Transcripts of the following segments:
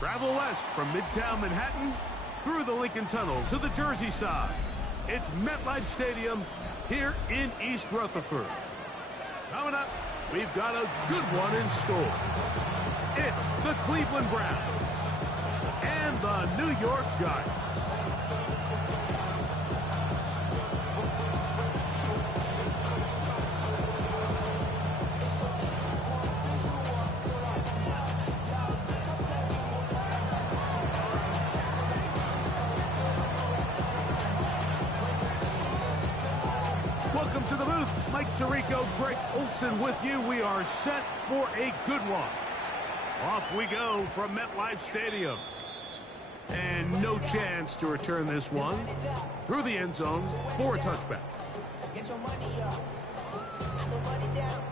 Travel west from Midtown Manhattan through the Lincoln Tunnel to the Jersey side. It's MetLife Stadium here in East Rutherford. Coming up, we've got a good one in store. It's the Cleveland Browns and the New York Giants. Welcome to the booth. Mike Tirico, Greg Olson with you. We are set for a good one. Off we go from MetLife Stadium. And no chance to return this one through the end zone for a touchback. Get your money up. I put money down.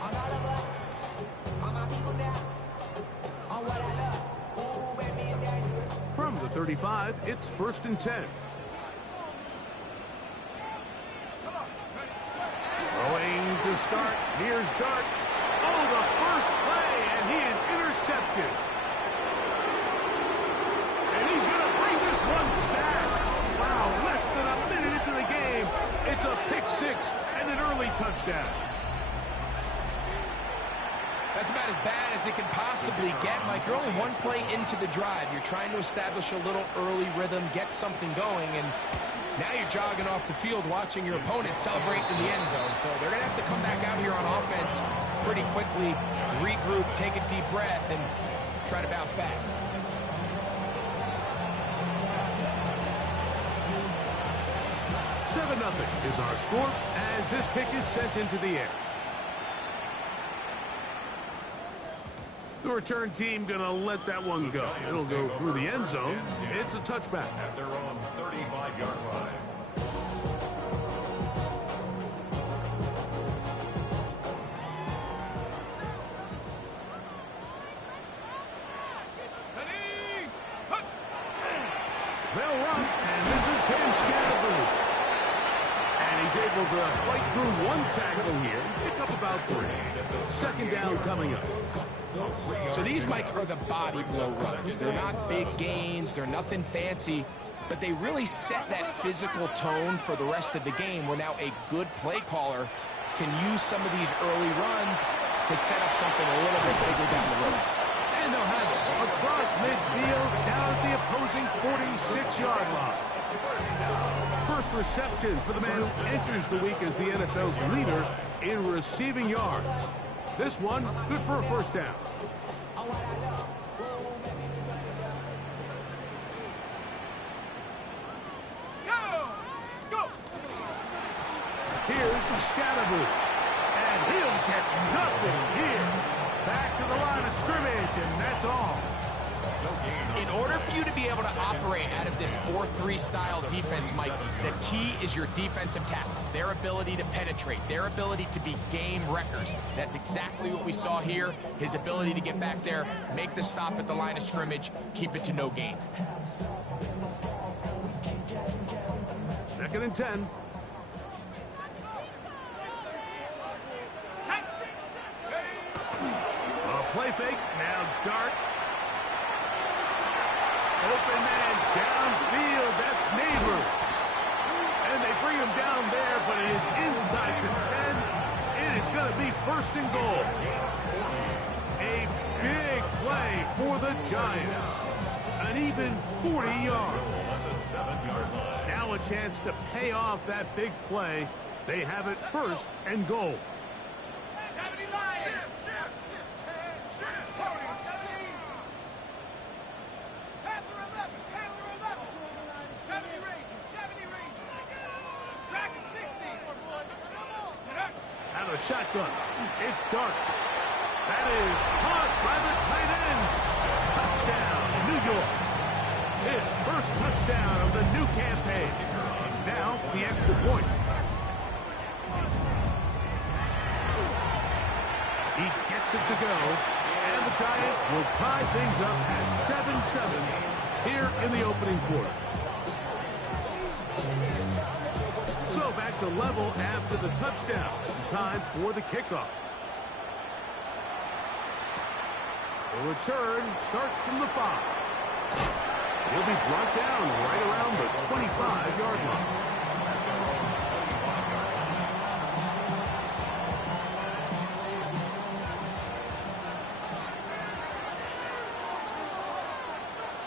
On all of us. On my people now. On what I love. Ooh, baby, it's dangerous. From the 35, it's 1st and 10. Going to start. Here's Dart. Oh, the first play, and he is intercepted. And he's going to bring this one back. Wow, less than a minute into the game. It's a pick six and an early touchdown. That's about as bad as it can possibly get, Mike. You're only one play into the drive. You're trying to establish a little early rhythm, get something going, and now you're jogging off the field watching your opponent celebrate in the end zone. So they're going to have to come back out here on offense pretty quickly, regroup, take a deep breath, and try to bounce back. Seven 0 is our score as this kick is sent into the air. The return team going to let that one go. It'll go through the end zone. It's a touchback. At their own 35-yard line. They'll run, and this is Cam Scatterboo. And he's able to fight through one tackle here, pick up about 3. Second down coming up. So these, Mike, are the body blow runs. They're not big gains. They're nothing fancy. But they really set that physical tone for the rest of the game where now a good play caller can use some of these early runs to set up something a little bit bigger down the road. And they'll have it across midfield down at the opposing 46-yard line. First reception for the man who enters the week as the NFL's leader in receiving yards. This one, good for a first down. Here's Scatterboo. And he'll get nothing here. Back to the line of scrimmage, and that's all. In order for you to be able to operate out of this 4-3 style defense, Mike, the key is your defensive tackles, their ability to penetrate, their ability to be game wreckers. That's exactly what we saw here, his ability to get back there, make the stop at the line of scrimmage, keep it to no gain. 2nd and 10. A play fake, now Dart. Open man downfield, that's Neighbors. And they bring him down there, but he is inside the 10. It is going to be 1st and goal. A big play for the Giants. An even 40 yards. Now a chance to pay off that big play. They have it 1st and goal. Out of shotgun. It's Dart. That is caught by the tight end. Touchdown, New York. His first touchdown of the new campaign. Now the extra point. He gets it to go. And the Giants will tie things up at 7-7 here in the opening quarter. So back to level after the touchdown. Time for the kickoff. The return starts from the 5. He'll be brought down right around the 25-yard line.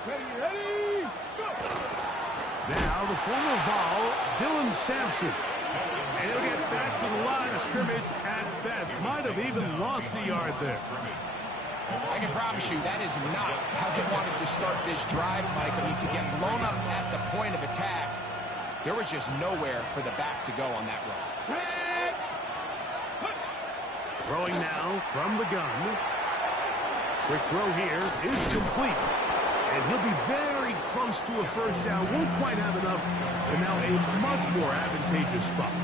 Ready, go! Now the former Vol, Dylan Sampson. And he'll get back to the line of scrimmage at best. Might have even lost a yard there. I can promise you that is not how they wanted to start this drive, Mike. I mean, to get blown up at the point of attack, there was just nowhere for the back to go on that run. Throwing now from the gun. Quick throw here is complete. And he'll be very close to a first down. Won't quite have enough, but now a much more advantageous spot.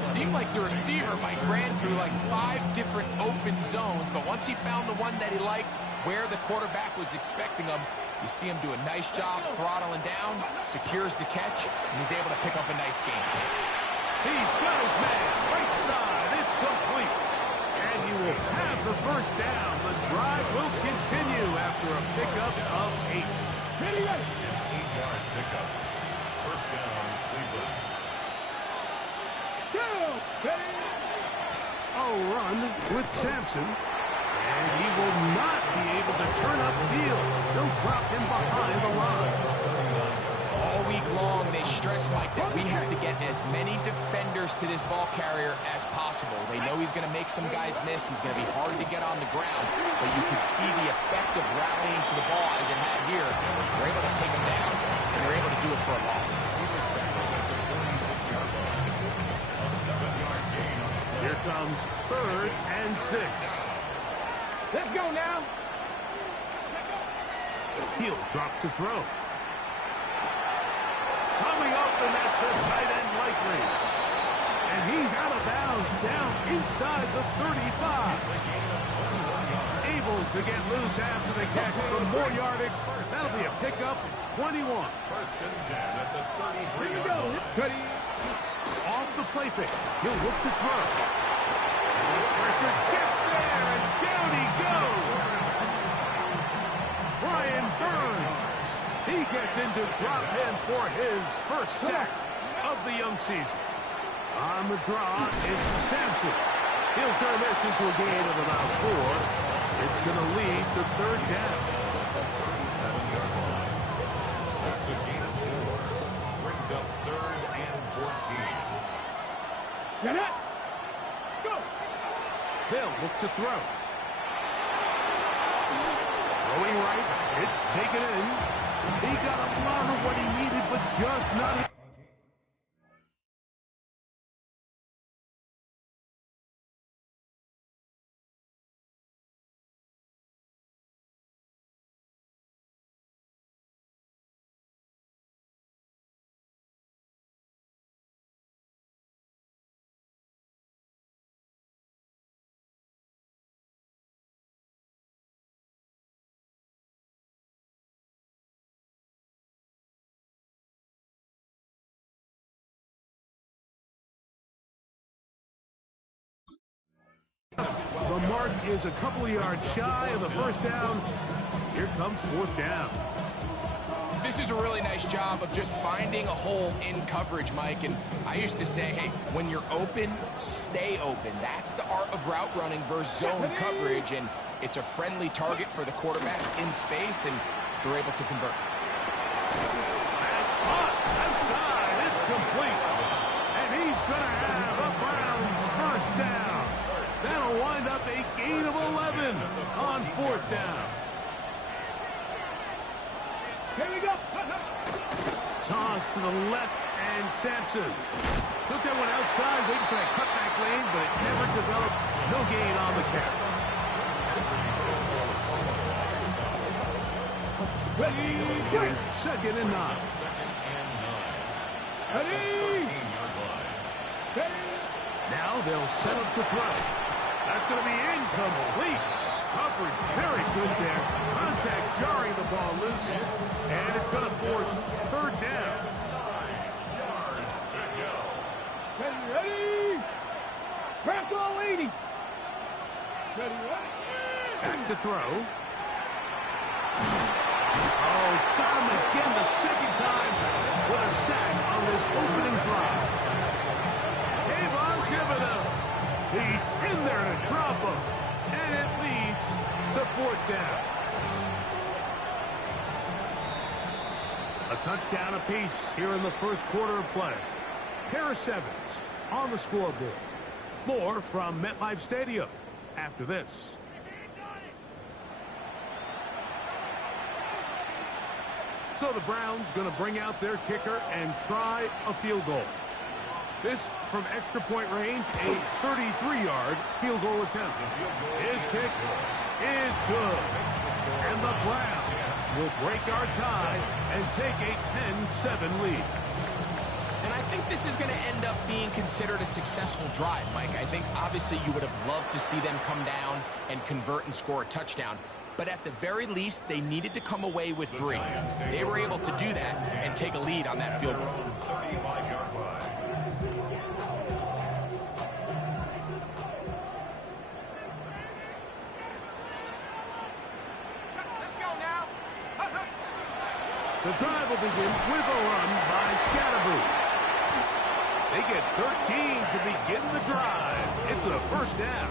Seemed like the receiver, Mike, ran through like 5 different open zones, but once he found the one that he liked, where the quarterback was expecting him, you see him do a nice job throttling down, secures the catch, and he's able to pick up a nice gain. He's got his man, right side, it's complete. And he will have the first down. The drive will continue after a pickup of 8. 8-yard pickup. First down, Cleveland. A run with Sampson. And he will not be able to turn upfield. They'll drop him behind the line. All week long, they stress, Mike, that we have to get as many defenders to this ball carrier as possible. They know he's going to make some guys miss. He's going to be hard to get on the ground. But you can see the effect of rallying to the ball as it had here. They're able to take him down, and they're able to do it for a loss. Here comes 3rd and 6. Let's go now. He'll drop to throw. Coming up, and that's the tight end likely. And he's out of bounds down inside the 35. Able to get loose after the catch for more yardage. That'll be a pickup of 21. First and 10 at the 33. Here we go. Cuddy. Off the play fake. He'll look to throw. The pressure gets there, and down he goes. Brian Burns. He gets into drop in for his first sack of the young season. On the draw, it's Sampson. He'll turn this into a gain of about 4. It's going to lead to 3rd down. 37-yard line. That's a gain of 4. Brings up 3rd and 14. Get it. Let's go. They'll look to throw. Throwing right, it's taken in. He got a lot of what he needed, but just not enough. The mark is a couple of yards shy of the first down. Here comes 4th down. This is a really nice job of just finding a hole in coverage, Mike. And I used to say, hey, when you're open, stay open. That's the art of route running versus zone coverage. And it's a friendly target for the quarterback in space, and they're able to convert. That's hot. Outside. It's complete. And he's going to have a Browns first down. That'll wind up a gain of 11 on 4th down. Here we go. Toss to the left, and Sampson took that one outside, waiting for that cutback lane, but it never developed. No gain on the catch. It is 2nd and 9. Ready. Now they'll set up to throw. That's going to be incomplete. Coverage very good there. Contact jarring the ball loose. And it's going to force 3rd down. 9 yards to go. Ready. Press all 80. Ready, ready. Back to throw. Oh, got him again the second time with a sack on this opening drive. Kayvon Thibodeau. He's in there to drop him. And it leads to fourth down. A touchdown apiece here in the first quarter of play. Harris Evans on the scoreboard. More from MetLife Stadium after this. So the Browns going to bring out their kicker and try a field goal. This from extra point range, a 33-yard field goal attempt. His kick is good. And the Browns will break our tie and take a 10-7 lead. And I think this is going to end up being considered a successful drive, Mike. I think obviously you would have loved to see them come down and convert and score a touchdown. But at the very least, they needed to come away with 3. They were able to do that and take a lead on that field goal. 35-yard line. The drive will begin with a run by Scatterboo. They get 13 to begin the drive. It's a first down.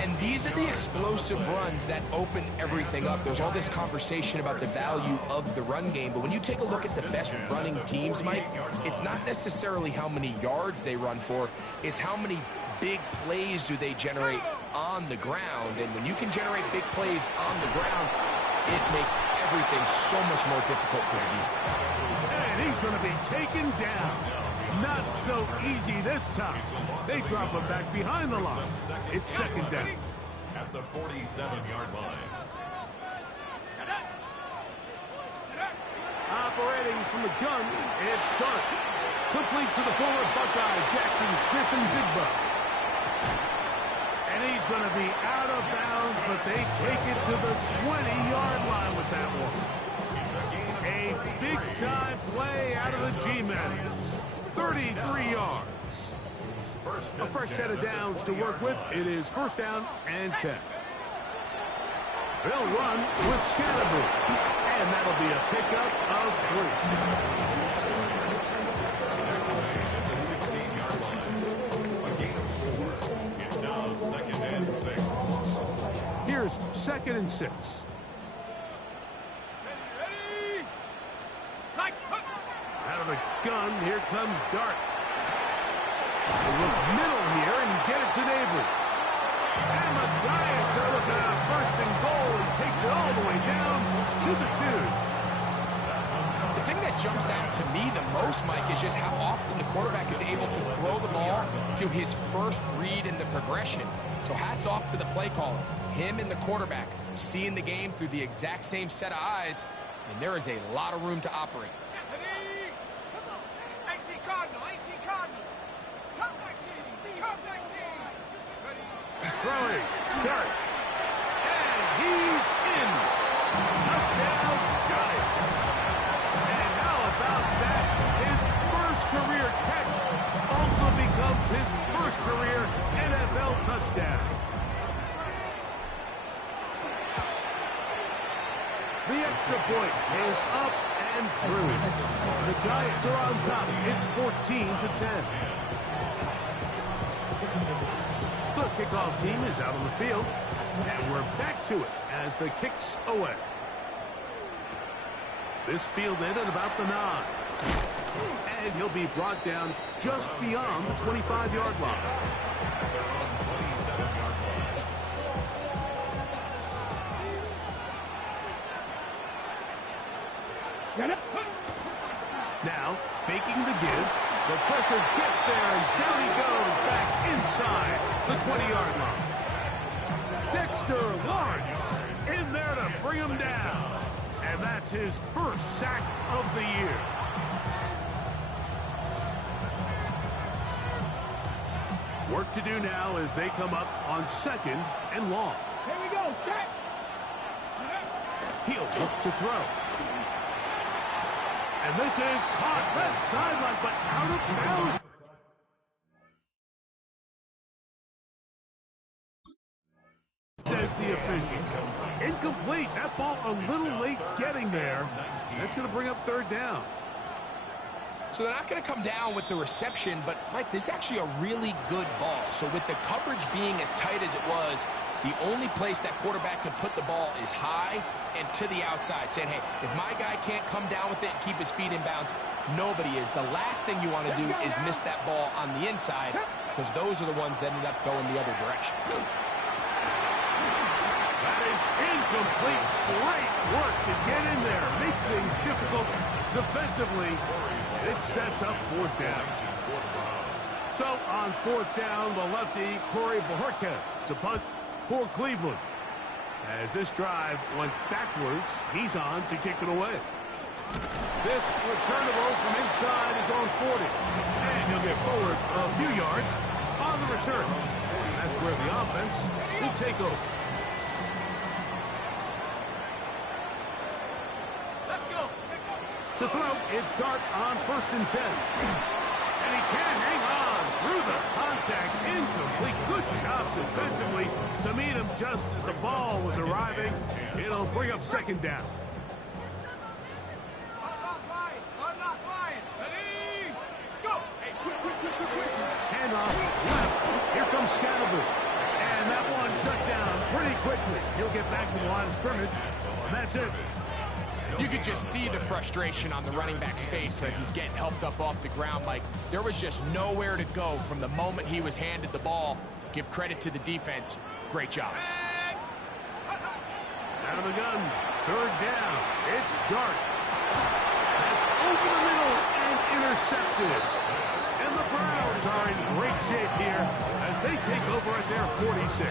And these are the explosive runs that open everything up. There's all this conversation about the value of the run game, but when you take a look at the best running teams, Mike, it's not necessarily how many yards they run for, it's how many big plays do they generate on the ground. And when you can generate big plays on the ground, it makes everything so much more difficult for the defense. And he's going to be taken down. Not so easy this time. They drop him back behind the line. It's second down. At the 47-yard line. Operating from the gun, it's Dart. Complete to the former Buckeye, Jackson Smith-Njigba. And he's going to be out of bounds, but they take it to the 20-yard line with that one. A big-time play out of the G-Men. 33 yards. A fresh set of downs to work with. It is first down and 10. They'll run with Scatterboo. And that'll be a pickup of 3. A gain of 4. It's now second and 6. Here's second and 6. Out of the gun, here comes Dart. They look middle here and get it to Neighbors. And the Giants are looking at a first and goal. He takes it all the way down to the 2s. The thing that jumps out to me the most, Mike, is just how often the quarterback is able to throw the ball to his first read in the progression. So hats off to the play caller. Him and the quarterback seeing the game through the exact same set of eyes, and there is a lot of room to operate. Throwing, Dart, and he's in. Touchdown, Giants. And how about that? His first career catch also becomes his first career NFL touchdown. The extra point is up and through. The Giants are on top. It's 14-10. The kickoff team is out on the field, and we're back to it as the kick's away. This fielded at about the 9. And he'll be brought down just beyond the 25-yard line. At their own 27-yard line. Now, faking the give. The pressure gets there, and down he goes back inside the 20-yard line. Dexter Lawrence in there to bring him down. And that's his first sack of the year. Work to do now as they come up on second and long. Here we go, set. He'll look to throw. And this is caught left sideline, but out of bounds. Says the the official. Incomplete. That ball a little late getting there. That's going to bring up third down. So they're not going to come down with the reception, but, Mike, this is actually a really good ball. So with the coverage being as tight as it was, the only place that quarterback can put the ball is high and to the outside, saying, hey, if my guy can't come down with it and keep his feet in bounds, nobody is. The last thing you want to do is miss that ball on the inside, because those are the ones that end up going the other direction. That is incomplete. Great work to get in there. Make things difficult defensively. It sets up fourth down. So on fourth down, the lefty, Corey Bojorquez to punt for Cleveland. As this drive went backwards, he's on to kick it away. This returnable from inside his own 40. And he'll get forward a few yards on the return. That's where the offense will take over. To throw, it's Dart on 1st and 10. And he can hang on through the contact. Incomplete. Good job defensively to meet him just as the ball was arriving. It'll bring up second down. Handoff left. Here comes Scatterboo. And that one shut down pretty quickly. He'll get back to the line of scrimmage. And that's it. You could just see the frustration on the running back's face as he's getting helped up off the ground. Like, there was just nowhere to go from the moment he was handed the ball. Give credit to the defense. Great job. Out of the gun. Third down. It's Dart. That's over the middle and intercepted. And the Browns are in great shape here as they take over at their 46.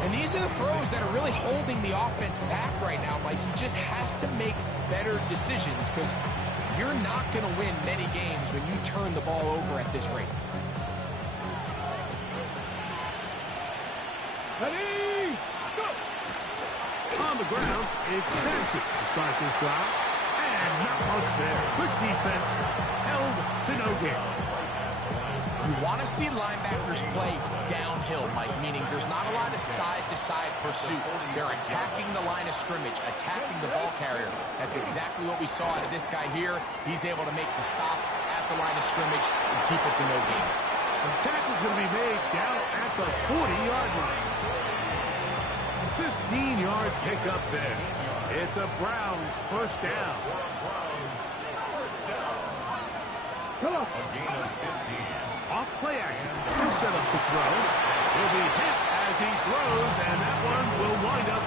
And these are the throws that are really holding the offense back right now, Mike. He just has to make better decisions because you're not going to win many games when you turn the ball over at this rate. Ready, go! On the ground, it's Sampson to start this drive. And not much there. Good defense. Held to no gain. You want to see linebackers play downhill, Mike, meaning there's not a lot of side-to-side pursuit. They're attacking the line of scrimmage, attacking the ball carrier. That's exactly what we saw out of this guy here. He's able to make the stop at the line of scrimmage and keep it to no gain. The tackle's going to be made down at the 40-yard line. 15-yard pickup there. It's a Browns first down. Come on. A gain of 15. Off play action. He'll set up to throw. He'll be hit as he throws, and that one will wind up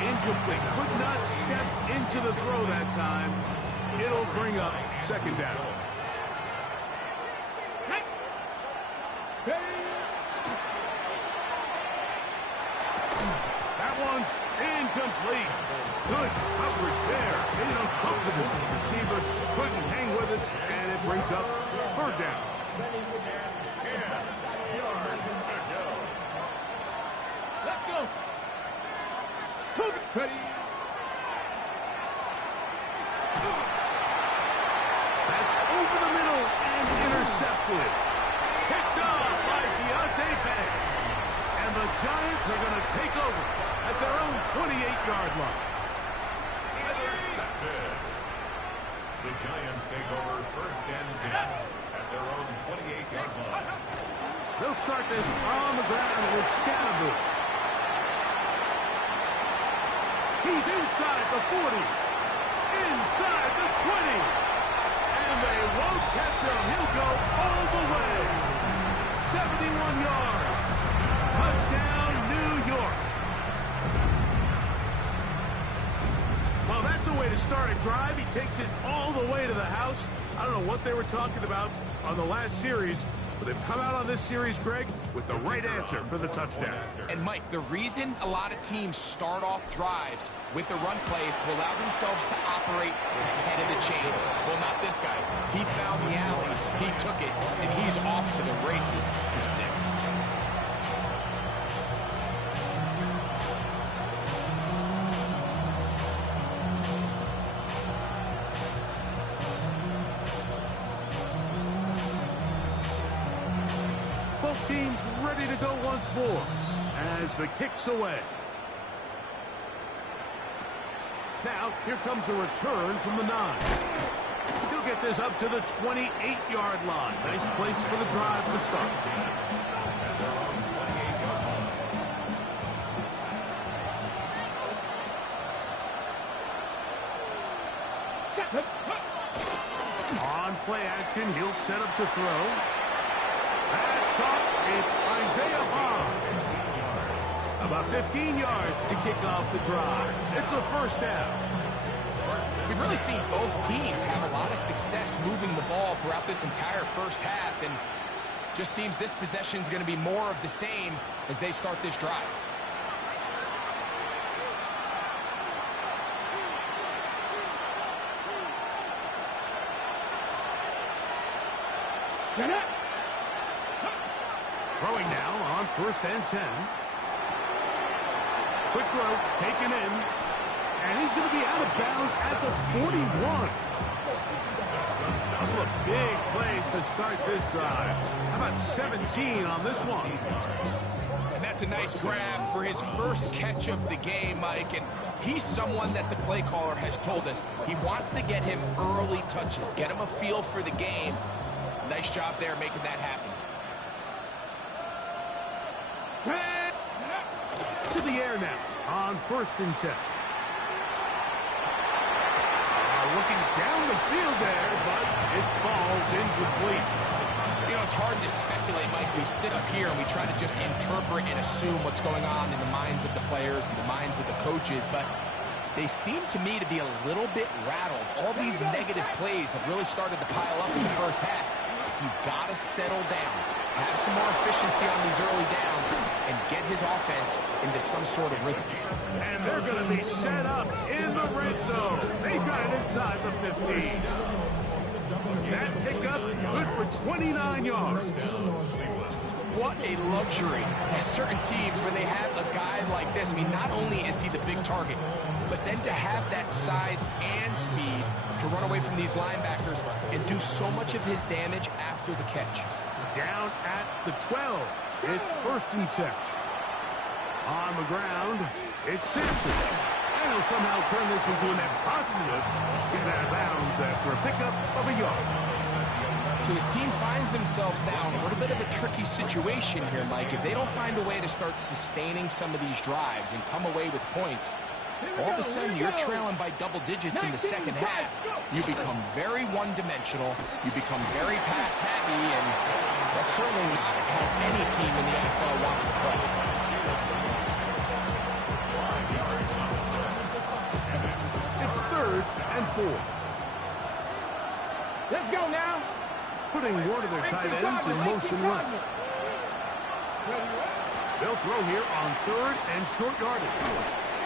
incomplete. Could not step into the throw that time. It'll bring up second down. That one's incomplete. Good coverage there. Made it uncomfortable for the receiver. Couldn't hang with it, and it brings up third down. 10 yards to go. Let's go. Coach, ready. That's over the middle and intercepted. Picked off by Deontay Banks. And the Giants are going to take over at their own 28-yard line. Intercepted. The Giants take over 1st and 10 at their own 28-yard line. They'll start this on the ground with Scatterboo. He's inside the 40. Inside the 20. And they won't catch him. He'll go all the way. 71 yards. Touchdown, New York. Well, that's a way to start a drive. He takes it all the way to the house. I don't know what they were talking about on the last series, but they've come out on this series, Greg, with the right answer for the touchdown. And, Mike, the reason a lot of teams start off drives with the run plays to allow themselves to operate ahead of the chains. Well, not this guy. He found the alley, he took it, and he's off to the races for 6. Both teams ready to go once more. as the kick's away. Now, here comes a return from the 9. He'll get this up to the 28-yard line. Nice place for the drive to start. On play action, he'll set up to throw. That's caught. It's Isaiah Bond. About 15 yards to kick off the drive. It's a first down. We've really seen both teams have a lot of success moving the ball throughout this entire first half, and just seems this possession is going to be more of the same as they start this drive. Throwing now on 1st and 10. Quick throw, taken in. And he's going to be out of bounds at the 41. Couple of big plays to start this drive. How about 17 on this one? And that's a nice grab for his first catch of the game, Mike. And he's someone that the play caller has told us he wants to get him early touches, get him a feel for the game. Nice job there making that happen. To the air now on 1st and 10. Looking down the field there, but it falls incomplete. You know, it's hard to speculate, Mike. We sit up here and we try to just interpret and assume what's going on in the minds of the players and the minds of the coaches, but they seem to me to be a little bit rattled. All these negative plays have really started to pile up in the first half. He's got to settle down, have some more efficiency on these early downs, and get his offense into some sort of rhythm. And they're going to be set up in the red zone. They got it inside the 15. That pickup good for 29 yards. What a luxury. There's certain teams when they have a guy like this, I mean, not only is he the big target, but then to have that size and speed to run away from these linebackers and do so much of his damage after the catch. Down at the 12. It's 1st and 10. On the ground, it's Simpson. And he'll somehow turn this into a net positive. Get out of bounds after a pickup of a yard. So his team finds themselves now in a little bit of a tricky situation here, Mike. If they don't find a way to start sustaining some of these drives and come away with points, all of a sudden you're trailing by double digits in the second half. You become very one-dimensional. You become very pass-heavy, and that's certainly not how any team in the NFL wants to play. It's 3rd and 4. Let's go now. Putting one of their tight ends in motion left. They'll throw here on 3rd and short yardage.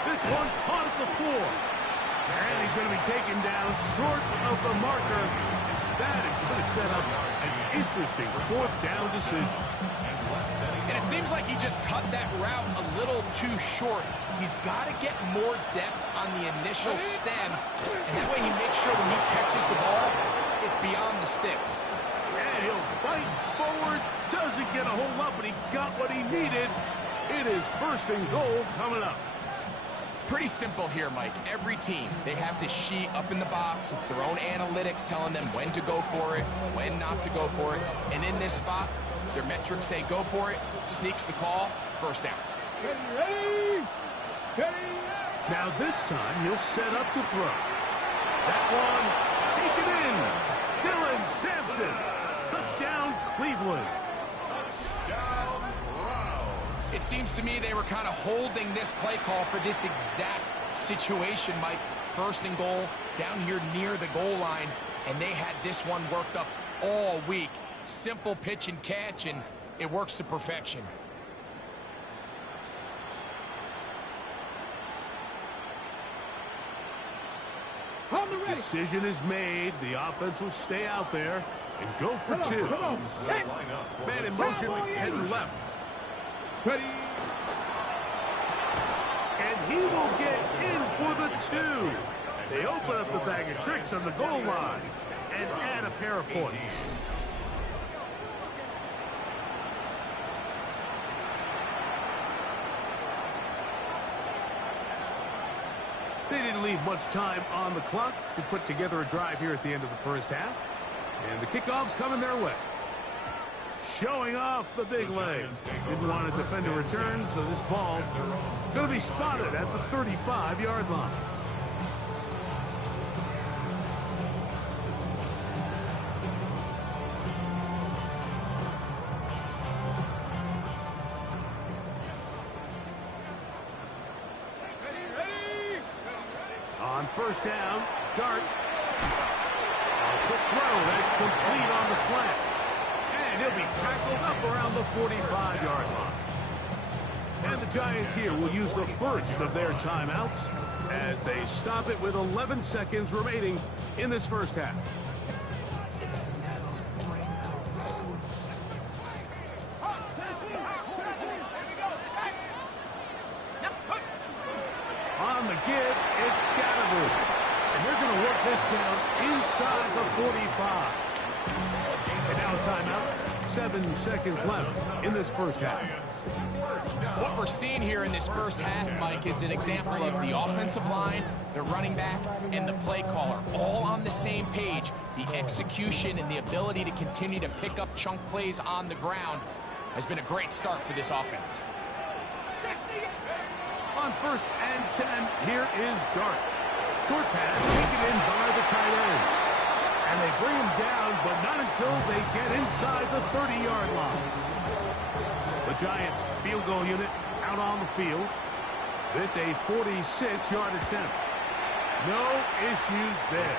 This one caught at the 4. And he's going to be taken down short of the marker. That is going to set up an interesting 4th down decision. And it seems like he just cut that route a little too short. He's got to get more depth on the initial stem, and that way he makes sure when he catches the ball, it's beyond the sticks. And he'll fight forward. Doesn't get a whole lot, but he got what he needed. It is 1st and goal coming up. Pretty simple here, Mike. Every team, they have this sheet up in the box. It's their own analytics telling them when to go for it, when not to go for it. And in this spot, their metrics say go for it, sneaks the call, 1st down. Ready? Steady. Now this time, he'll set up to throw. That one, taken in. Dylan Sampson. Touchdown, Cleveland. It seems to me they were kind of holding this play call for this exact situation, Mike. 1st and goal, down here near the goal line, and they had this one worked up all week. Simple pitch and catch, and it works to perfection. Decision is made. The offense will stay out there and go for 2. Man in motion, heading left. Ready. And he will get in for the 2. They open up the bag of tricks on the goal line and add a pair of points. They didn't leave much time on the clock to put together a drive here at the end of the first half. And the kickoff's coming their way. Showing off the big leg. Didn't want to defend a return, so this ball going to be spotted at the 35-yard line. On first down, Dart. A quick throw, that's complete on the slant. And he'll be tackled up around the 45-yard line. And the Giants here will use the first of their timeouts as they stop it with 11 seconds remaining in this first half. On the give, it's Scattergood. And they're going to work this down inside the 45. And now a timeout. 7 seconds left in this first half. What we're seeing here in this first half, Mike, is an example of the offensive line, the running back, and the play caller all on the same page. The execution and the ability to continue to pick up chunk plays on the ground has been a great start for this offense. On first and 10, here is Dart. Short pass taken in by the tight end. And they bring him down, but not until they get inside the 30-yard line. The Giants field goal unit out on the field. This a 46-yard attempt. No issues there.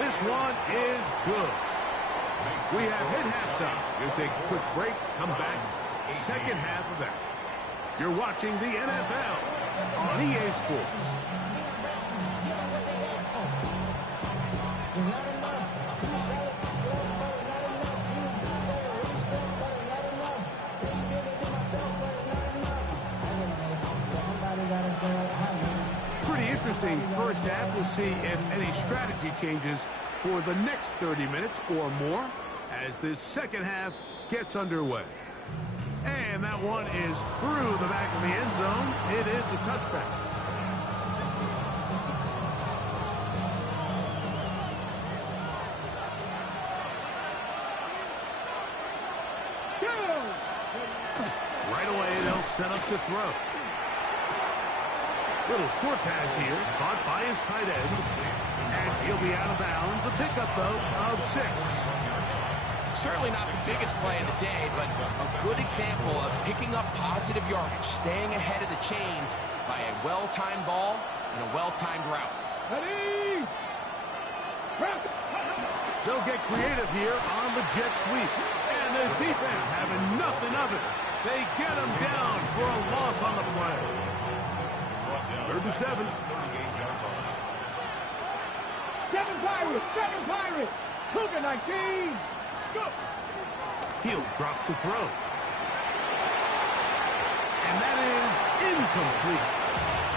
This one is good. We have hit halftime. We'll take a quick break, come back, second half of action. You're watching the NFL on EA Sports. Pretty interesting first half. We'll see if any strategy changes for the next 30 minutes or more as this second half gets underway. And that one is through the back of the end zone. It is a touchback. Right away, they'll set up to throw. Little short pass here, caught by his tight end. And he'll be out of bounds. A pickup, though, of 6. Certainly not the biggest play of the day, but a good example of picking up positive yardage, staying ahead of the chains by a well-timed ball and a well-timed route. Ready? They'll get creative here on the jet sweep. And this defense having nothing of it. They get him down for a loss on the play. 3rd and 7. 7 Pirates! 7 Pirates! Cougar 19! Go! He'll drop to throw. And that is incomplete.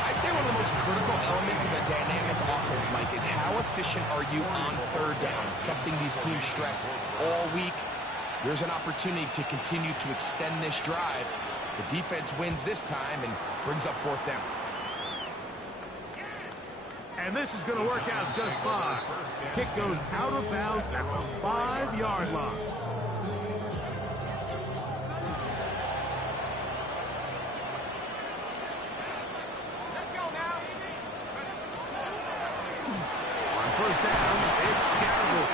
I'd say one of the most critical elements of a dynamic offense, Mike, is how efficient are you on 3rd down? It's something these teams stress all week. There's an opportunity to continue to extend this drive. The defense wins this time and brings up 4th down. And this is going to work out just fine. Kick goes out of bounds at the 5-yard line. Let's go now! On first down, it's Scattergood.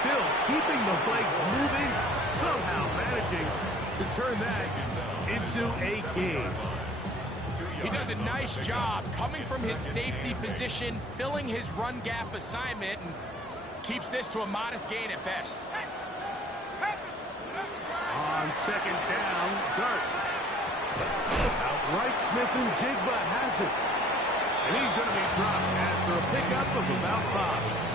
Still keeping the legs moving, somehow managing to turn that into a gain. He does a nice job coming from his safety position, filling his run gap assignment, and keeps this to a modest gain at best. On second down, Dart. Outright Smith and Jigba has it. And he's going to be dropped after a pickup of about 5.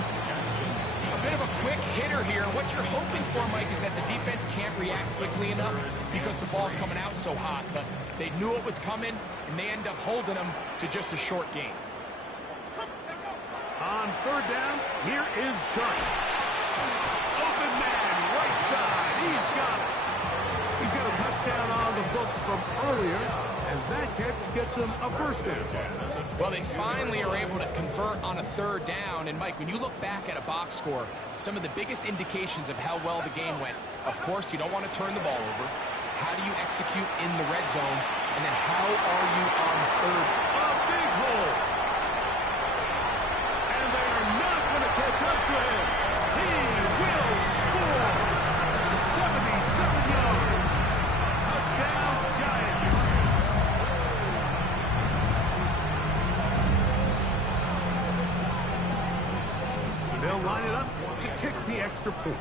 A bit of a quick hitter here. What you're hoping for, Mike, is that the defense can't react quickly enough because the ball's coming out so hot. But they knew it was coming, and they end up holding them to just a short gain. On 3rd down, here is Dart. Open man, right side. He's got it. He's got a touchdown on the books from earlier, and that catch gets them a first down. Well, they finally are able to convert on a third down. And, Mike, when you look back at a box score, some of the biggest indications of how well the game went, of course, you don't want to turn the ball over. How do you execute in the red zone? And then how are you on third? A big hole. And they are not going to catch up to him. He will score. 77 yards. Touchdown, Giants. They'll line it up to kick the extra point.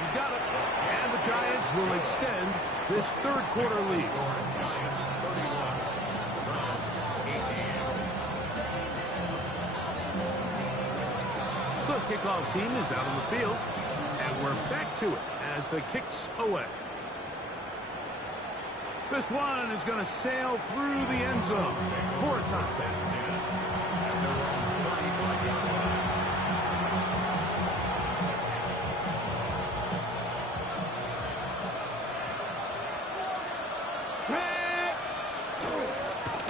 He's got it. And the Giants will extend this third quarter lead. Giants 31, Browns 18. The kickoff team is out on the field. And we're back to it as the kick's away. This one is going to sail through the end zone for a touchdown.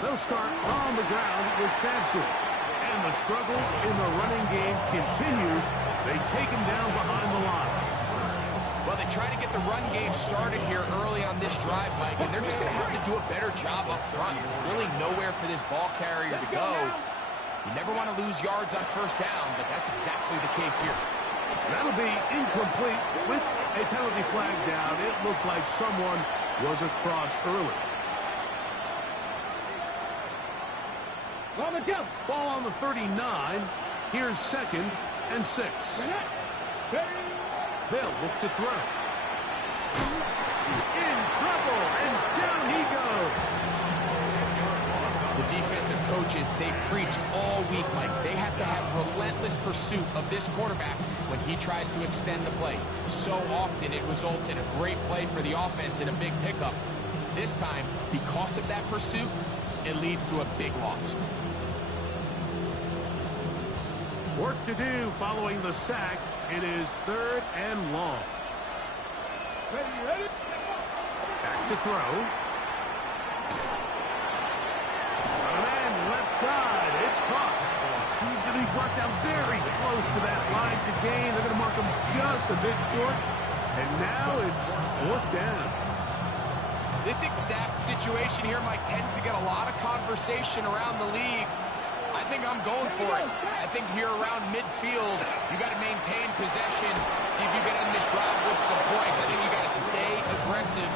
They'll start on the ground with Sampson. And the struggles in the running game continue. They take him down behind the line. Well, they try to get the run game started here early on this drive, Mike, and they're just going to have to do a better job up front. There's really nowhere for this ball carrier to go. You never want to lose yards on first down, but that's exactly the case here. That'll be incomplete with a penalty flag down. It looked like someone was across early. On the jump. Ball on the 39. Here's 2nd and 6. They'll look to throw. In trouble, and down he goes. The defensive coaches, they preach all week, Mike. They have to have relentless pursuit of this quarterback when he tries to extend the play. So often it results in a great play for the offense and a big pickup. This time, because of that pursuit, it leads to a big loss. Work to do following the sack. It is 3rd and long. Ready. Back to throw. And left side. It's caught. He's going to be brought down very close to that line to gain. They're going to mark him just a bit short. And now it's 4th down. This exact situation here, Mike, tends to get a lot of conversation around the league. I think I'm going for it. I think here around midfield, you got to maintain possession, see if you get in this drive with some points. I think you got to stay aggressive,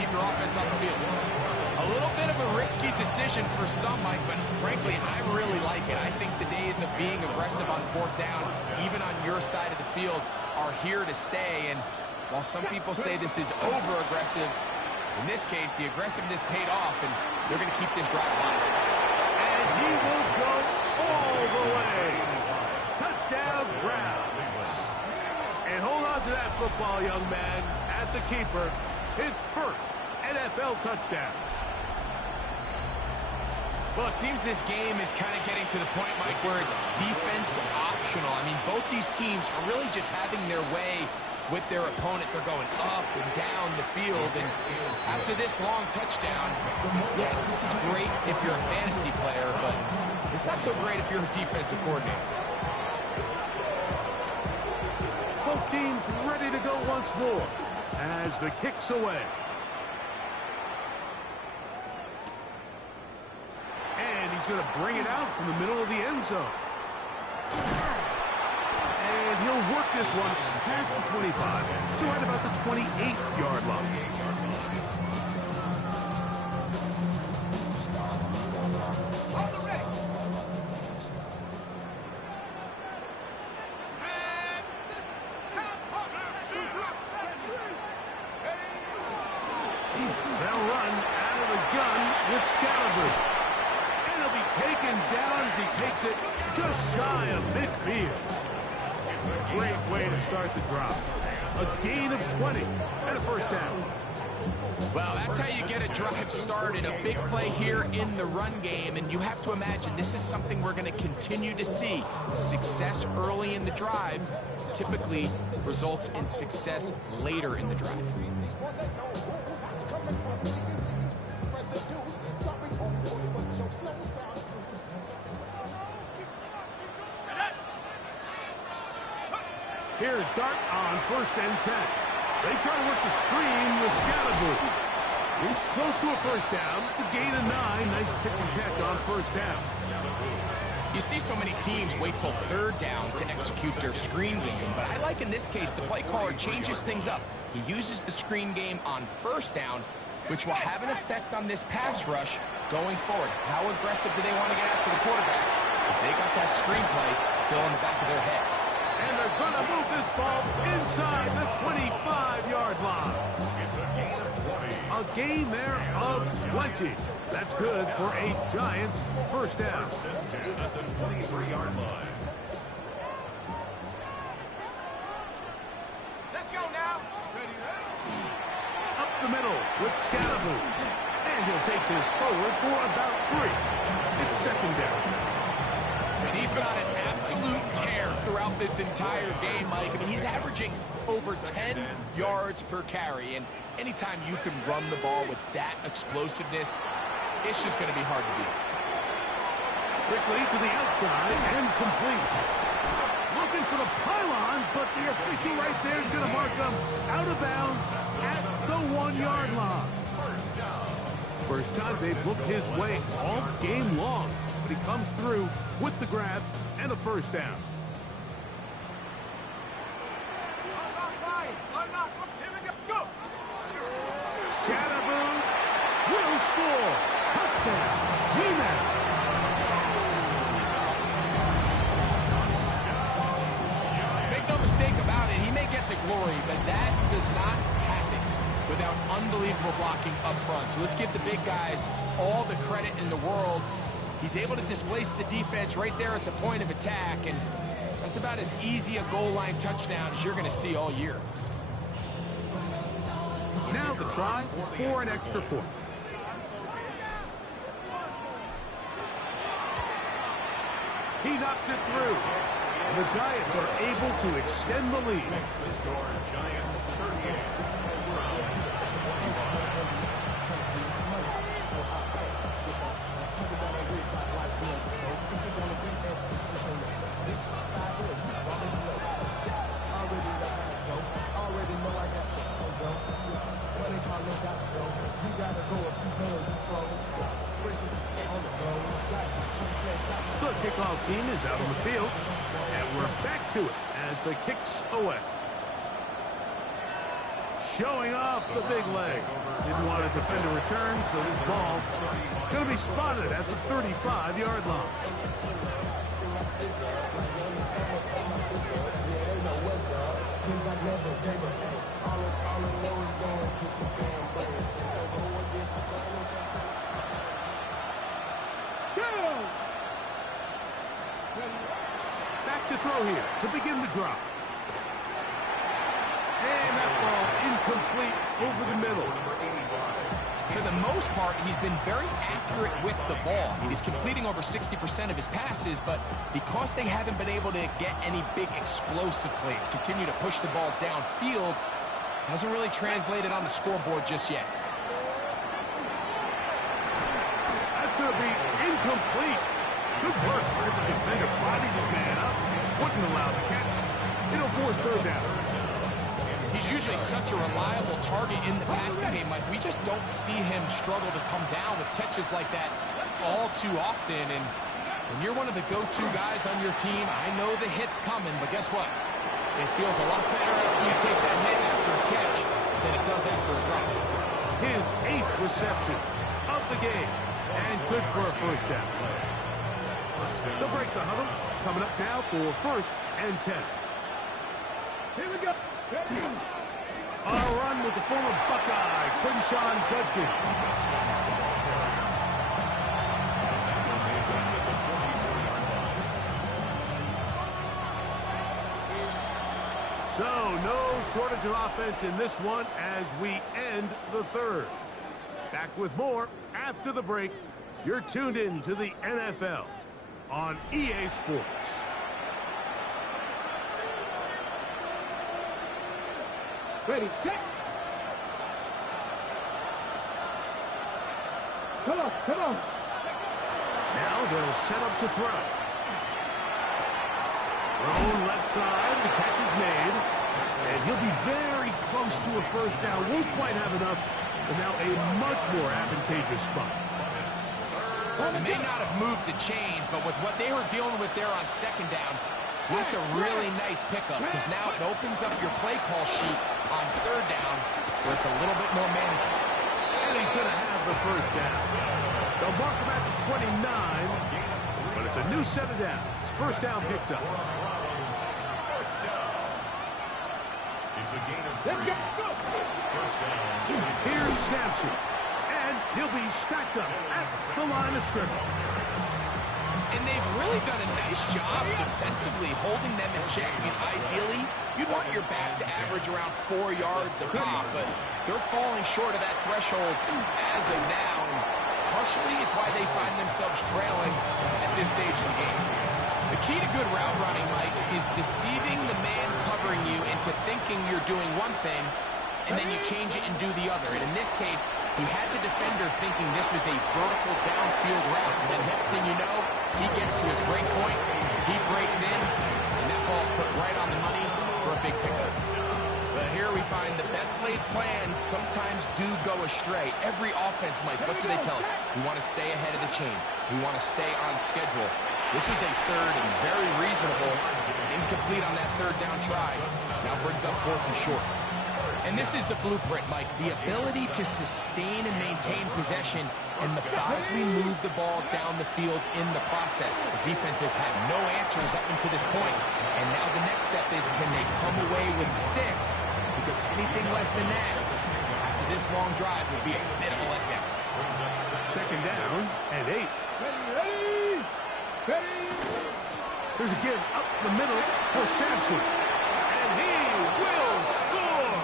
keep your offense on the field. A little bit of a risky decision for some, Mike, but frankly, I really like it. I think the days of being aggressive on 4th down, even on your side of the field, are here to stay. And while some people say this is over-aggressive, in this case, the aggressiveness paid off, and they're going to keep this drive alive. And he will go all the way. Touchdown, Browns. And hold on to that football, young man. That's a keeper. His first NFL touchdown. Well, it seems this game is kind of getting to the point, Mike, where it's defense optional. I mean, both these teams are really just having their way with their opponent. They're going up and down the field, and after this long touchdown, yes, this is great if you're a fantasy player, but it's not so great if you're a defensive coordinator. Both teams ready to go once more as the kick's away. And he's going to bring it out from the middle of the end zone. And he'll work this one past the 25 to right about the 28-yard line. They'll run out of the gun with Scalaboo. And he'll be taken down as he takes it just shy of midfield. Great way to start the drive. A gain of 20 and a first down. Well, that's how you get a drive started. A big play here in the run game, and you have to imagine this is something we're going to continue to see. Success early in the drive typically results in success later in the drive. Here's Dart on 1st and 10. They try to work the screen with Scatterboo. He's close to a first down. It's a gain of 9. Nice pitch and catch on 1st down. You see so many teams wait till 3rd down to execute their screen game, but I like in this case the play caller changes things up. He uses the screen game on 1st down, which will have an effect on this pass rush going forward. How aggressive do they want to get after the quarterback? Because they got that screen play still in the back of their head. And they're going to move this ball inside the 25-yard line. It's a gain of 20. A gain there of 20. That's good for a Giants first down. 10 at the 23-yard line. Let's go now. Up the middle with Scatterboo. And he'll take this forward for about 3. It's 2nd down. And he's been on an absolute tear throughout this entire game, Mike. I mean, he's averaging over 10 yards per carry. And anytime you can run the ball with that explosiveness, it's just going to be hard to beat. Quickly to the outside and complete. Looking for the pylon, but the official right there is going to mark him out of bounds at the 1-yard line. First time they've looked his way all game long, but he comes through with the grab and a first down. Scatterboo will score. Touchdown, G-Man. Make no mistake about it, he may get the glory, but that does not happen without unbelievable blocking up front. So let's give the big guys all the credit in the world. He's able to displace the defense right there at the point of attack, and that's about as easy a goal line touchdown as you're going to see all year. Now the try for an extra point. He knocks it through. And the Giants are able to extend the lead. Makes the score Giants 38. Browns 21. The kickoff team is out on the field, and we're back to it as the kicks away. Showing off the big leg. Didn't want to defend a return, so this ball going to be spotted at the 35-yard line. Back to throw here to begin the drive. And that ball incomplete over the middle. For the most part, he's been very accurate with the ball. He's completing over 60% of his passes, but because they haven't been able to get any big explosive plays, continue to push the ball downfield, hasn't really translated on the scoreboard just yet. That's going to be incomplete. Good work by the defender. Bodied his man up. Wouldn't allow the catch. It'll force third down. He's usually such a reliable target in the passing game. Like, we just don't see him struggle to come down with catches like that all too often. And when you're one of the go-to guys on your team, I know the hit's coming, but guess what? It feels a lot better after you take that hit after a catch than it does after a drop. His 8th reception of the game, and good for a first down. They'll break the huddle. Coming up now for 1st and 10. Here we go. On a run with the former Buckeye, Quinshawn Judkins. So, no shortage of offense in this one as we end the third. Back with more after the break. You're tuned in to the NFL on EA Sports. Ready, set. Come on, come on. Now they'll set up to throw. Thrown left side. The catch is made. And he'll be very close to a first down. Won't quite have enough, but now a much more advantageous spot. They may not have moved the chains, but with what they were dealing with there on second down, that's a really nice pickup because now it opens up your play call sheet on third down where it's a little bit more manageable. And he's going to have the first down. They'll mark him at the 29, but it's a new set of downs. First down picked up. It's a gain of 3. First down. Here's Sampson. And he'll be stacked up at the line of scrimmage. And they've really done a nice job defensively holding them in check. I mean, ideally, you'd want your back to average around 4 yards a pop, but they're falling short of that threshold as of now. And partially, it's why they find themselves trailing at this stage of the game. The key to good route running, Mike, is deceiving the man covering you into thinking you're doing one thing, and then you change it and do the other. And in this case, he had the defender thinking this was a vertical downfield route. And then next thing you know, he gets to his break point, he breaks in, and that ball's put right on the money for a big pickup. But here we find the best laid plans sometimes do go astray. Every offense, Mike, what do they tell us? We want to stay ahead of the chains. We want to stay on schedule. This is a third and very reasonable, incomplete on that third down try. Now brings up fourth and short. And this is the blueprint, Mike. The ability to sustain and maintain possession and methodically move the ball down the field in the process. The defense has had no answers up until this point. And now the next step is, can they come away with 6? Because anything less than that, after this long drive, would be a bit of a letdown. Second down and 8. Ready, steady. There's a give up the middle for Sampson. And he will score.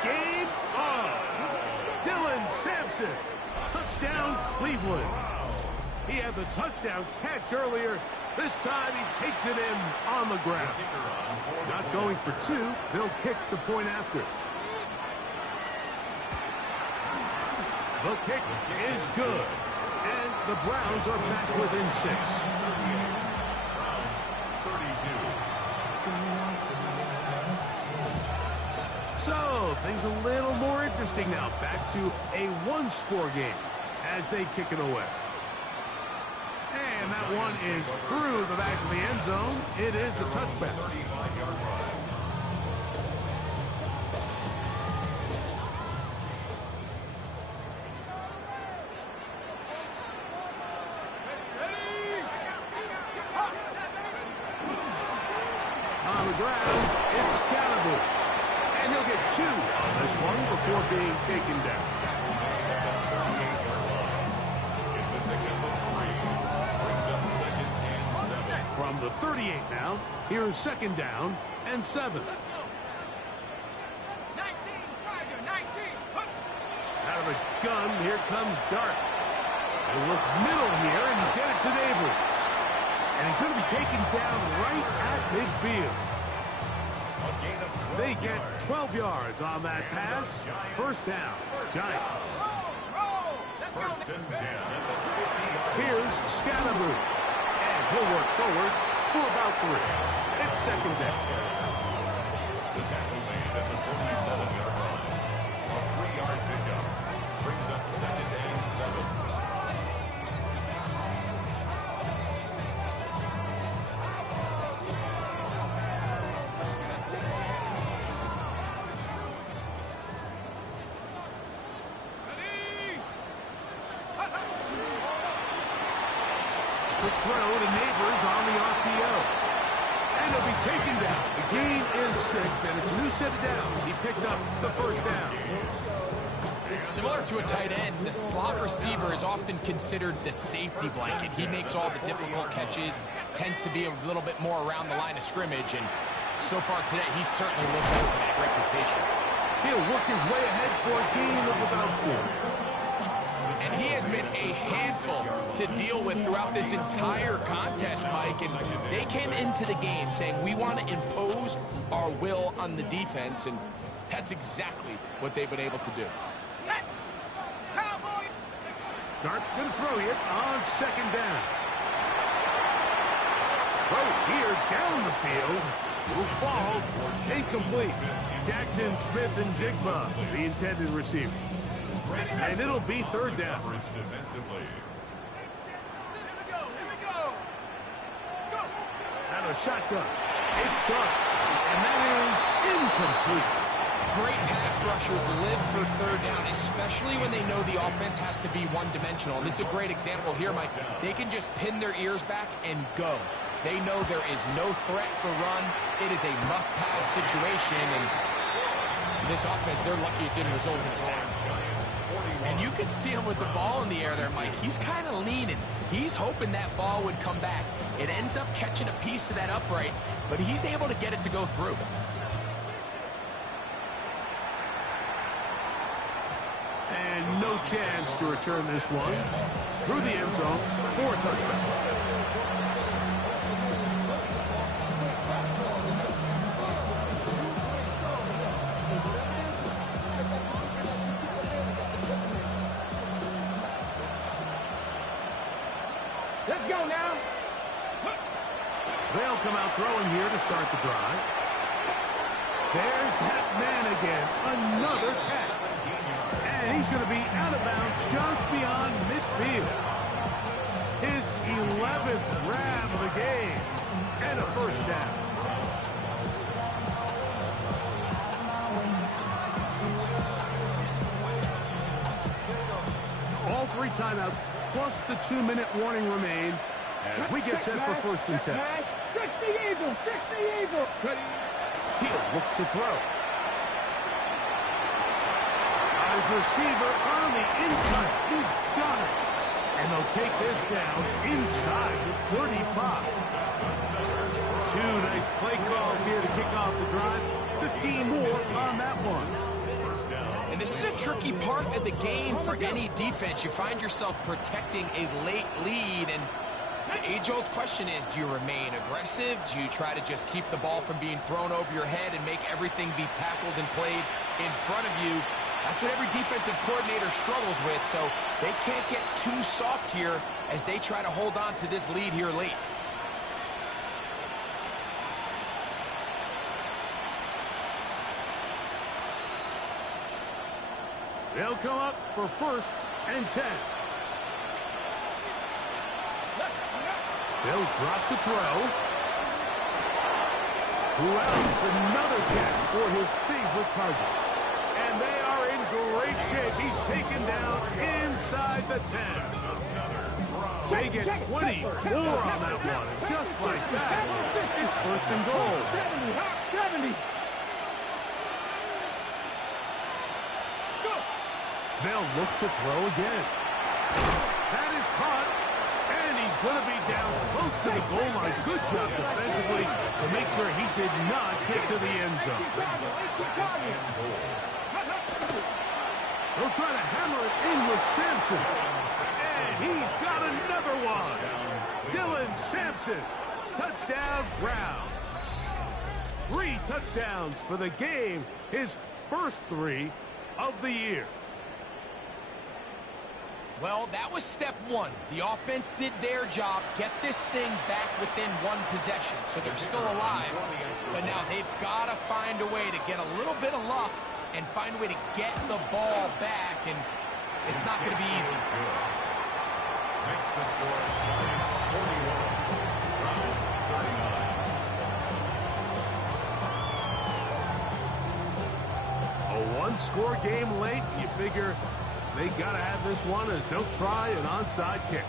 Game on. Dylan Sampson. Touchdown, Cleveland. He had the touchdown catch earlier. This time he takes it in on the ground. Not going for 2. They'll kick the point after. The kick is good. And the Browns are back within 6. 32. So, things a little more interesting now. Back to a one-score game as they kick it away. And that one is through the back of the end zone. It is a touchback. 35-yard run. On the ground, it's Scalaboo. And he'll get 2 on this one before being taken down. It's a pickup of 3. Brings up second and 7. From the 38 now, here's second down and 7. Out of the gun, here comes Dart. They look middle here and get it to Neighbors. And he's going to be taken down right at midfield. A gain of 12 They get yards. 12 yards on that pass. First down, Giants. First and 10 at the 50-yard line. Here's Scalaboo. And he'll work forward for about 3. It's second down. The tackle made at the 47-yard line. A 3-yard pickup. Brings up second and 7. Quick throw to Neighbors on the RPO. And he'll be taken down. The gain is 6, and it's a new set of downs. He picked up the first down. Similar to a tight end, the slot receiver is often considered the safety blanket. He makes all the difficult catches, tends to be a little bit more around the line of scrimmage, and so far today, he's certainly lived up to that reputation. He'll work his way ahead for a gain of about 4. And he has been a handful to deal with throughout this entire contest, Mike. And they came into the game saying, we want to impose our will on the defense, and that's exactly what they've been able to do. Dart going to throw it on second down. Throw here down the field. Will fall. Incomplete. Jackson, Smith, and Jigba, the intended receiver. And it'll be third down. Defensively. Out of shotgun. It's done. And that is incomplete. Great pass rushers live for third down, especially when they know the offense has to be one-dimensional. This is a great example here, Mike. They can just pin their ears back and go. They know there is no threat for run. It is a must-pass situation, and this offense, they're lucky it didn't result in a sack. And you can see him with the ball in the air there, Mike. He's kind of leaning. He's hoping that ball would come back. It ends up catching a piece of that upright, but he's able to get it to go through. And no chance to return this one. Through the end zone for a touchdown. Let's go now. They'll come out throwing here to start the drive. There's that man again. Another catch. And he's going to be out of bounds just beyond midfield. His 11th grab of the game. And a first down. All three timeouts plus the 2-minute warning remain as we get set for first and 10. Fix the eagle. Fix the eagle. He'll look to throw. His receiver on the inside. He's got it. And they'll take this down inside the 35. Two nice play calls here to kick off the drive. 15 more on that one. And this is a tricky part of the game for any defense. You find yourself protecting a late lead, and the age-old question is, do you remain aggressive? Do you try to just keep the ball from being thrown over your head and make everything be tackled and played in front of you? That's what every defensive coordinator struggles with, so they can't get too soft here as they try to hold on to this lead here late. They'll come up for first and 10. They'll drop to throw. Wells, another catch for his favorite target. And they are in great shape. He's taken down inside the 10. They get 24 on that one. And just like that, it's first and goal. 70. They'll look to throw again. That is caught. And he's going to be down close to the goal line. Good job defensively to make sure he did not get to the end zone. They'll try to hammer it in with Sampson. And he's got another one. Dylan Sampson. Touchdown, Browns. 3 touchdowns for the game. His first 3 of the year. Well, that was step one. The offense did their job, get this thing back within one possession, so they're still alive. But now they've got to find a way to get a little bit of luck and find a way to get the ball back, and it's not going to be easy. Makes the score. It's 41. Browns 39. A one-score game late, you figure they got to have this one as they'll try an onside kick.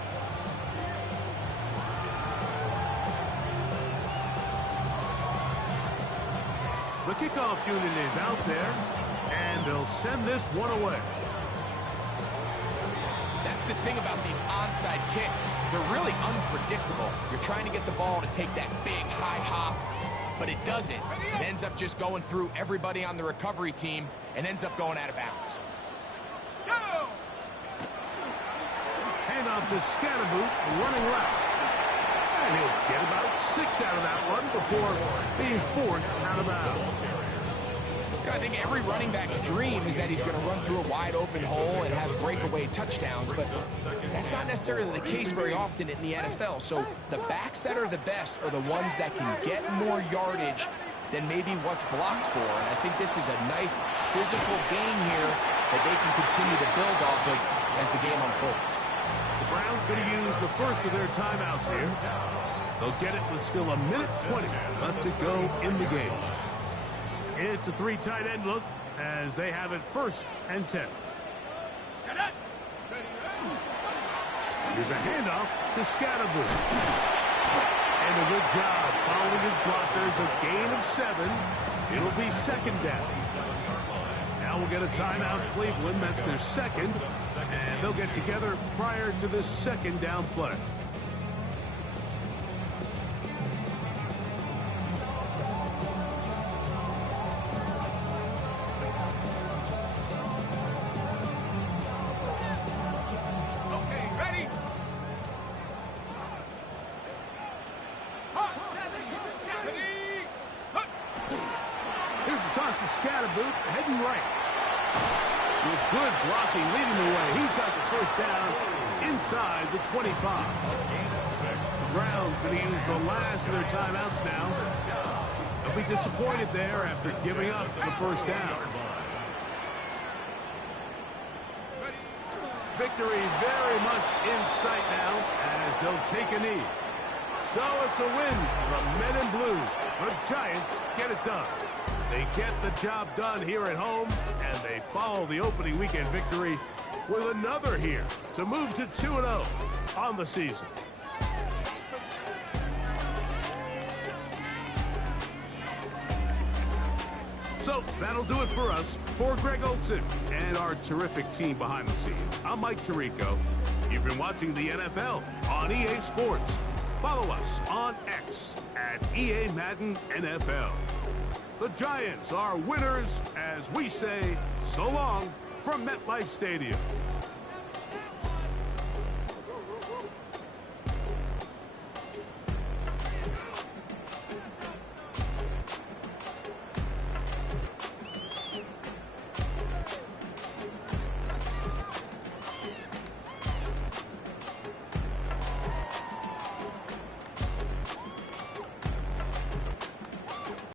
The kickoff unit is out there, and they'll send this one away. That's the thing about these onside kicks. They're really unpredictable. You're trying to get the ball to take that big high hop, but it doesn't. It ends up just going through everybody on the recovery team and ends up going out of bounds. Handoff to Scatterboot, running left. And he'll get about 6 out of that one before being forced out of bounds. I think every running back's dream is that he's going to run through a wide open hole and have breakaway touchdowns, but that's not necessarily the case very often in the NFL. So the backs that are the best are the ones that can get more yardage than maybe what's blocked for. And I think this is a nice physical game here that they can continue to build off of as the game unfolds. The Browns going to use the first of their timeouts here. They'll get it with still 1:20 left to go in the game. It's a three tight end look as they have it 1st and 10. Here's a handoff to Scatterbush. And a good job following his blockers. A gain of 7. It'll be 2nd down. Now we'll get a timeout, Cleveland. That's their 2nd. And they'll get together prior to this 2nd down play. Scatterboot heading right. With good blocking leading the way. He's got the 1st down inside the 25. The Browns going to use the last of their timeouts now. They'll be disappointed there after giving up the 1st down. Victory very much in sight now as they'll take a knee. So it's a win for the Men in Blue. The Giants get it done. They get the job done here at home, and they follow the opening weekend victory with another here to move to 2-0 on the season. So that'll do it for us. For Greg Olson and our terrific team behind the scenes, I'm Mike Tirico. You've been watching the NFL on EA Sports. Follow us on X at EA Madden NFL. The Giants are winners as we say so long from MetLife Stadium.